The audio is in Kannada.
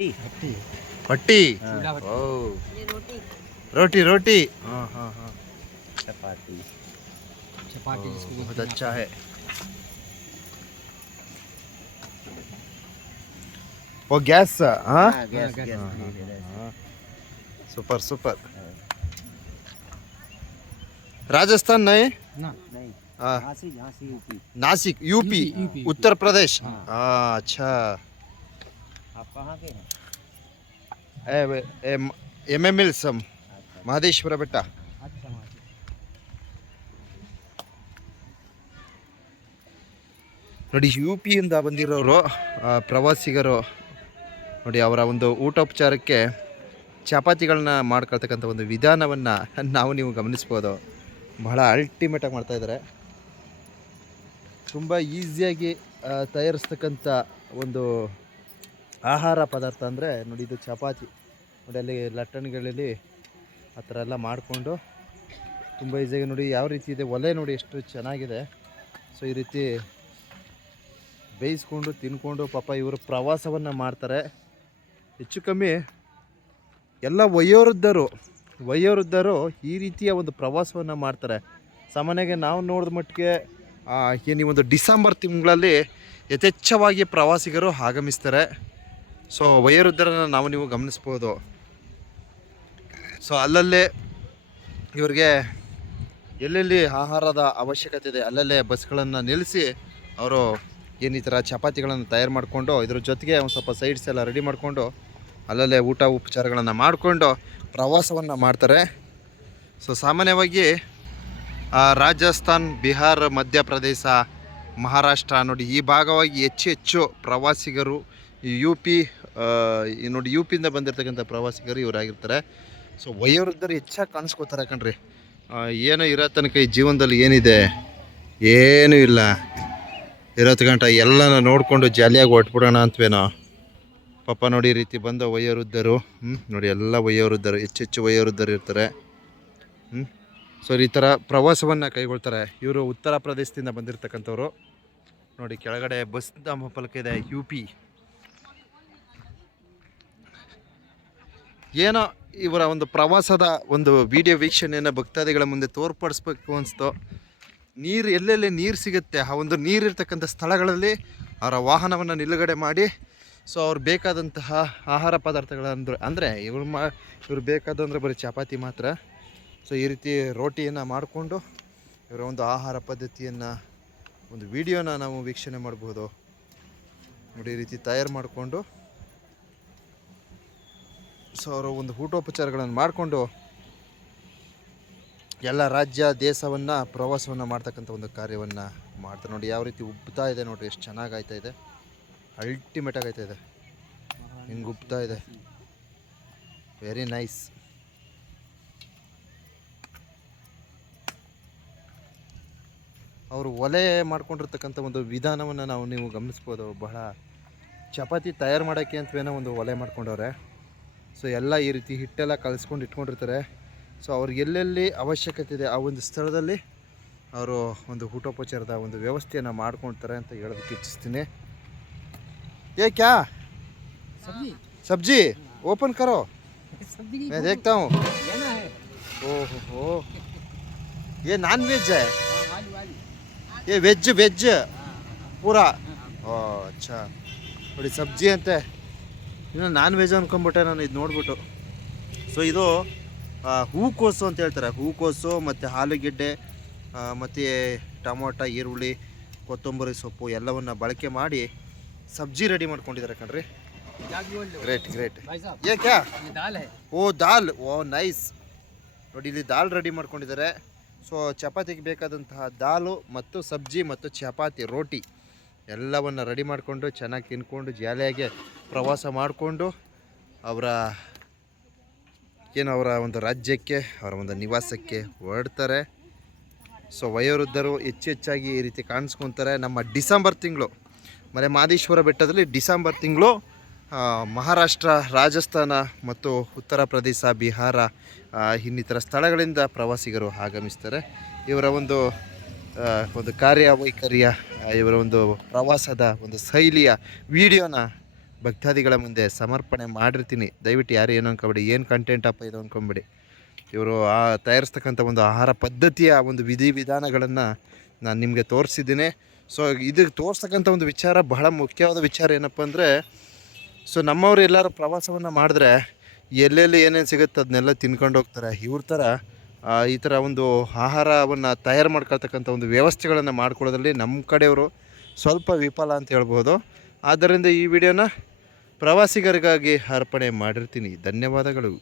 भट्टी। रोटी रोटी। हाँ हाँ हाँ। चपाती चपाती बहुत अच्छा है। वो गैस। हाँ gas gas. Gas super super. Rajasthan नहीं ना नहीं हाँ, Jhansi Jhansi UP. Nashik UP UP. Uttar Pradesh. हाँ। हाँ अच्छा। आप कहाँ के हैं? ಎಮ್ಮೆ ಮಿಲ್ಸ್ अच्छा ಮಹದೇಶ್ವರ ಬೆಟ್ಟ. अच्छा ನೋಡಿ ಯು ಪಿಯಿಂದ ಬಂದಿರೋರು ಪ್ರವಾಸಿಗರು ನೋಡಿ ಅವರ ಒಂದು ಊಟೋಪಚಾರಕ್ಕೆ ಚಪಾತಿಗಳನ್ನ ಮಾಡ್ಕೊಳ್ತಕ್ಕಂಥ ಒಂದು ವಿಧಾನವನ್ನು ನಾವು ನೀವು ಗಮನಿಸ್ಬೋದು. ಬಹಳ ಅಲ್ಟಿಮೇಟಾಗಿ ಮಾಡ್ತಾಯಿದ್ದಾರೆ. ತುಂಬ ಈಸಿಯಾಗಿ ತಯಾರಿಸ್ತಕ್ಕಂಥ ಒಂದು ಆಹಾರ ಪದಾರ್ಥ ಅಂದರೆ ನೋಡಿ ಇದು ಚಪಾತಿ. ನೋಡಿ ಅಲ್ಲಿ ಲಟ್ಟಣಿಗಳಲ್ಲಿ ಆ ಥರ ಎಲ್ಲ ಮಾಡಿಕೊಂಡು ತುಂಬ ಈಸಿಯಾಗಿ ನೋಡಿ ಯಾವ ರೀತಿ ಇದೆ, ಒಲೆ ನೋಡಿ ಎಷ್ಟು ಚೆನ್ನಾಗಿದೆ. ಸೊ ಈ ರೀತಿ ಬೇಯಿಸ್ಕೊಂಡು ತಿನ್ಕೊಂಡು ಪಾಪ ಇವರು ಪ್ರವಾಸವನ್ನು ಮಾಡ್ತಾರೆ. ಹೆಚ್ಚು ಕಮ್ಮಿ ಎಲ್ಲ ವಯೋವೃದ್ಧರು ಈ ರೀತಿಯ ಒಂದು ಪ್ರವಾಸವನ್ನು ಮಾಡ್ತಾರೆ. ಸಾಮಾನ್ಯವಾಗಿ ನಾವು ನೋಡಿದ ಮಟ್ಟಿಗೆ ಏನು ಈ ಒಂದು ಡಿಸೆಂಬರ್ ತಿಂಗಳಲ್ಲಿ ಯಥೇಚ್ಛವಾಗಿ ಪ್ರವಾಸಿಗರು ಆಗಮಿಸ್ತಾರೆ. ಸೊ ವಯೋವೃದ್ಧರನ್ನು ನಾವು ನೀವು ಗಮನಿಸ್ಬೋದು. ಸೊ ಅಲ್ಲಲ್ಲೇ ಇವ್ರಿಗೆ ಎಲ್ಲೆಲ್ಲಿ ಆಹಾರದ ಅವಶ್ಯಕತೆ ಇದೆ ಅಲ್ಲಲ್ಲೇ ಬಸ್ಗಳನ್ನು ನಿಲ್ಲಿಸಿ ಅವರು ಏನು ಈ ಥರ ಚಪಾತಿಗಳನ್ನು ತಯಾರು ಮಾಡಿಕೊಂಡು ಇದ್ರ ಜೊತೆಗೆ ಒಂದು ಸ್ವಲ್ಪ ಸೈಡ್ಸ್ ಎಲ್ಲ ರೆಡಿ ಮಾಡಿಕೊಂಡು ಅಲ್ಲಲ್ಲೇ ಊಟ ಉಪಚಾರಗಳನ್ನು ಮಾಡಿಕೊಂಡು ಪ್ರವಾಸವನ್ನು ಮಾಡ್ತಾರೆ. ಸೊ ಸಾಮಾನ್ಯವಾಗಿ ರಾಜಸ್ಥಾನ್, ಬಿಹಾರ, ಮಧ್ಯಪ್ರದೇಶ, ಮಹಾರಾಷ್ಟ್ರ ನೋಡಿ ಈ ಭಾಗವಾಗಿ ಹೆಚ್ಚು ಪ್ರವಾಸಿಗರು ಯು ಪಿ ನೋಡಿ ಯು ಪಿಯಿಂದ ಬಂದಿರತಕ್ಕಂಥ ಪ್ರವಾಸಿಗರು ಇವರಾಗಿರ್ತಾರೆ. ಸೊ ವಯೋವೃದ್ಧರು ಹೆಚ್ಚಾಗಿ ಕಾಣಿಸ್ಕೋತಾರೆ ಕಣ್ರಿ. ಏನೋ ಇರೋ ತನಕ ಈ ಜೀವನದಲ್ಲಿ ಏನಿದೆ, ಏನೂ ಇಲ್ಲ, ಇರೋತ್ತು ಗಂಟ ಎಲ್ಲನ ನೋಡಿಕೊಂಡು ಜಾಲಿಯಾಗಿ ಹೊಟ್ಬಿಡೋಣ ಅಂತವೇನೋ. ಪಾಪ ನೋಡಿ ಈ ರೀತಿ ಬಂದ ವಯೋವೃದ್ಧರು ನೋಡಿ ಎಲ್ಲ ವಯೋವೃದ್ಧರು ಹೆಚ್ಚು ವಯೋವೃದ್ಧರು ಇರ್ತಾರೆ. ಸೊ ಈ ಥರ ಪ್ರವಾಸವನ್ನು ಕೈಗೊಳ್ತಾರೆ. ಇವರು ಉತ್ತರ ಪ್ರದೇಶದಿಂದ ಬಂದಿರತಕ್ಕಂಥವ್ರು. ನೋಡಿ ಕೆಳಗಡೆ ಬಸ್ ನಾಮಫಲಕ ಇದೆ ಯು ಪಿ. ಏನೋ ಇವರ ಒಂದು ಪ್ರವಾಸದ ಒಂದು ವಿಡಿಯೋ ವೀಕ್ಷಣೆಯನ್ನು ಭಕ್ತಾದಿಗಳ ಮುಂದೆ ತೋರ್ಪಡಿಸ್ಬೇಕು ಅನಿಸ್ತು. ನೀರು ಎಲ್ಲೆಲ್ಲಿ ನೀರು ಸಿಗುತ್ತೆ ಆ ಒಂದು ನೀರಿರ್ತಕ್ಕಂಥ ಸ್ಥಳಗಳಲ್ಲಿ ಅವರ ವಾಹನವನ್ನು ನಿಲುಗಡೆ ಮಾಡಿ ಸೊ ಅವ್ರು ಬೇಕಾದಂತಹ ಆಹಾರ ಪದಾರ್ಥಗಳಂದ್ರೆ ಅಂದರೆ ಇವ್ರು ಬೇಕಾದಂದರೆ ಬರೀ ಚಪಾತಿ ಮಾತ್ರ. ಸೊ ಈ ರೀತಿ ರೋಟಿಯನ್ನು ಮಾಡಿಕೊಂಡು ಇವರ ಒಂದು ಆಹಾರ ಪದ್ಧತಿಯನ್ನು ಒಂದು ವಿಡಿಯೋನ ನಾವು ವೀಕ್ಷಣೆ ಮಾಡ್ಬೋದು. ನೋಡಿ ಈ ರೀತಿ ತಯಾರು ಮಾಡಿಕೊಂಡು ಸೊ ಅವರು ಒಂದು ಊಟೋಪಚಾರಗಳನ್ನು ಮಾಡಿಕೊಂಡು ಎಲ್ಲ ರಾಜ್ಯ ದೇಶವನ್ನು ಪ್ರವಾಸವನ್ನು ಮಾಡ್ತಕ್ಕಂಥ ಒಂದು ಕಾರ್ಯವನ್ನು ಮಾಡ್ತಾರೆ. ನೋಡಿ ಯಾವ ರೀತಿ ಉಬ್ತಾ ಇದೆ ನೋಡಿರಿ, ಎಷ್ಟು ಚೆನ್ನಾಗಿ ಆಯ್ತಾ ಇದೆ, ಅಲ್ಟಿಮೇಟಾಗಿ ಆಯ್ತಾ ಇದೆ, ಹಿಂಗೆ ಉಬ್ತಾ ಇದೆ, ವೆರಿ ನೈಸ್. ಅವರು ಒಲೆ ಮಾಡ್ಕೊಂಡಿರ್ತಕ್ಕಂಥ ಒಂದು ವಿಧಾನವನ್ನು ನೀವು ಗಮನಿಸ್ಬೋದು. ಬಹಳ ಚಪಾತಿ ತಯಾರು ಮಾಡೋಕ್ಕೆ ಅಂತವೇನೋ ಒಂದು ಒಲೆ ಮಾಡ್ಕೊಂಡವ್ರೆ. ಸೊ ಎಲ್ಲ ಈ ರೀತಿ ಹಿಟ್ಟೆಲ್ಲ ಕಲಿಸ್ಕೊಂಡು ಇಟ್ಕೊಂಡಿರ್ತಾರೆ. ಸೊ ಅವ್ರಿಗೆ ಎಲ್ಲೆಲ್ಲಿ ಅವಶ್ಯಕತೆ ಇದೆ ಆ ಒಂದು ಸ್ಥಳದಲ್ಲಿ ಅವರು ಒಂದು ಊಟೋಪಚಾರದ ಒಂದು ವ್ಯವಸ್ಥೆಯನ್ನು ಮಾಡ್ಕೊಳ್ತಾರೆ ಅಂತ ಹೇಳೋದಕ್ಕೆ ಇಚ್ಛಿಸ್ತೀನಿ. ಕ್ಯಾ सब्जी ओपन करो, मैं देखता हूँ. ओह हो, ये नॉन वेज है, ये वेज पूरा. अच्छा ನೋಡಿ ಸಬ್ಜಿ ಅಂತೆ, ಇನ್ನು ನಾನ್ ವೆಜ್ ಅಂದ್ಕೊಂಡ್ಬಿಟ್ಟೆ ನಾನು ಇದು ನೋಡ್ಬಿಟ್ಟು. ಸೊ ಇದು ಹೂಕೋಸು ಅಂತ ಹೇಳ್ತಾರೆ. ಹೂಕೋಸು ಮತ್ತು ಆಲೂಗೆಡ್ಡೆ ಮತ್ತು ಟೊಮೊಟೊ, ಈರುಳ್ಳಿ, ಕೊತ್ತಂಬರಿ ಸೊಪ್ಪು ಎಲ್ಲವನ್ನು ಬಳಕೆ ಮಾಡಿ ಸಬ್ಜಿ ರೆಡಿ ಮಾಡ್ಕೊಂಡಿದ್ದಾರೆ ಕಣ್ರಿ. Great great. ಏ ಕ್ಯಾ ಓ ದಾಲ್, ಓ ನೈಸ್. ನೋಡಿ ಇಲ್ಲಿ ದಾಲ್ ರೆಡಿ ಮಾಡ್ಕೊಂಡಿದ್ದಾರೆ. ಸೊ ಚಪಾತಿಗೆ ಬೇಕಾದಂತಹ ದಾಲು ಮತ್ತು ಸಬ್ಜಿ ಮತ್ತು ಚಪಾತಿ ರೋಟಿ ಎಲ್ಲವನ್ನು ರೆಡಿ ಮಾಡಿಕೊಂಡು ಚೆನ್ನಾಗಿ ತಿನ್ಕೊಂಡು ಜಾಲಿಯಾಗಿ ಪ್ರವಾಸ ಮಾಡಿಕೊಂಡು ಅವರ ಒಂದು ರಾಜ್ಯಕ್ಕೆ, ಅವರ ಒಂದು ನಿವಾಸಕ್ಕೆ ಹೊರಡ್ತಾರೆ. ಸೊ ವಯೋವೃದ್ಧರು ಹೆಚ್ಚಾಗಿ ಈ ರೀತಿ ಕಾಣಿಸ್ಕೊತಾರೆ. ನಮ್ಮ ಡಿಸೆಂಬರ್ ತಿಂಗಳು ಮಹದೇಶ್ವರ ಬೆಟ್ಟದಲ್ಲಿ ಡಿಸೆಂಬರ್ ತಿಂಗಳು ಮಹಾರಾಷ್ಟ್ರ, ರಾಜಸ್ಥಾನ ಮತ್ತು ಉತ್ತರ ಪ್ರದೇಶ, ಬಿಹಾರ ಇನ್ನಿತರ ಸ್ಥಳಗಳಿಂದ ಪ್ರವಾಸಿಗರು ಆಗಮಿಸ್ತಾರೆ. ಇವರ ಒಂದು ಕಾರ್ಯವೈಖರಿಯ, ಇವರ ಒಂದು ಪ್ರವಾಸದ ಒಂದು ಶೈಲಿಯ ವಿಡಿಯೋನ ಭಕ್ತಾದಿಗಳ ಮುಂದೆ ಸಮರ್ಪಣೆ ಮಾಡಿರ್ತೀನಿ. ದಯವಿಟ್ಟು ಯಾರು ಏನು ಅನ್ಕೊಬೇಡಿ, ಏನು ಕಂಟೆಂಟಪ್ಪ ಇದು ಅಂದ್ಕೊಂಬೇಡಿ. ಇವರು ತಯಾರಿಸ್ತಕ್ಕಂಥ ಒಂದು ಆಹಾರ ಪದ್ಧತಿಯ ಒಂದು ವಿಧಾನಗಳನ್ನು ನಾನು ನಿಮಗೆ ತೋರಿಸಿದ್ದೀನಿ. ಸೊ ಇದಕ್ಕೆ ತೋರಿಸ್ತಕ್ಕಂಥ ಒಂದು ವಿಚಾರ, ಬಹಳ ಮುಖ್ಯವಾದ ವಿಚಾರ ಏನಪ್ಪ ಅಂದರೆ, ಸೊ ನಮ್ಮವರು ಎಲ್ಲರೂ ಪ್ರವಾಸವನ್ನು ಮಾಡಿದ್ರೆ ಎಲ್ಲೆಲ್ಲಿ ಏನೇನು ಸಿಗುತ್ತೆ ಅದನ್ನೆಲ್ಲ ತಿನ್ಕೊಂಡು ಹೋಗ್ತಾರೆ. ಇವ್ರ ಥರ ಈ ಥರ ಒಂದು ಆಹಾರವನ್ನು ತಯಾರು ಮಾಡ್ಕೊಳ್ತಕ್ಕಂಥ ಒಂದು ವ್ಯವಸ್ಥೆಗಳನ್ನು ಮಾಡ್ಕೊಳ್ಳೋದ್ರಲ್ಲಿ ನಮ್ಮ ಕಡೆಯವರು ಸ್ವಲ್ಪ ವಿಫಲ ಅಂತ ಹೇಳ್ಬೋದು. ಆದ್ದರಿಂದ ಈ ವಿಡಿಯೋನ ಪ್ರವಾಸಿಗರಿಗಾಗಿ ಅರ್ಪಣೆ ಮಾಡಿರ್ತೀನಿ. ಧನ್ಯವಾದಗಳು.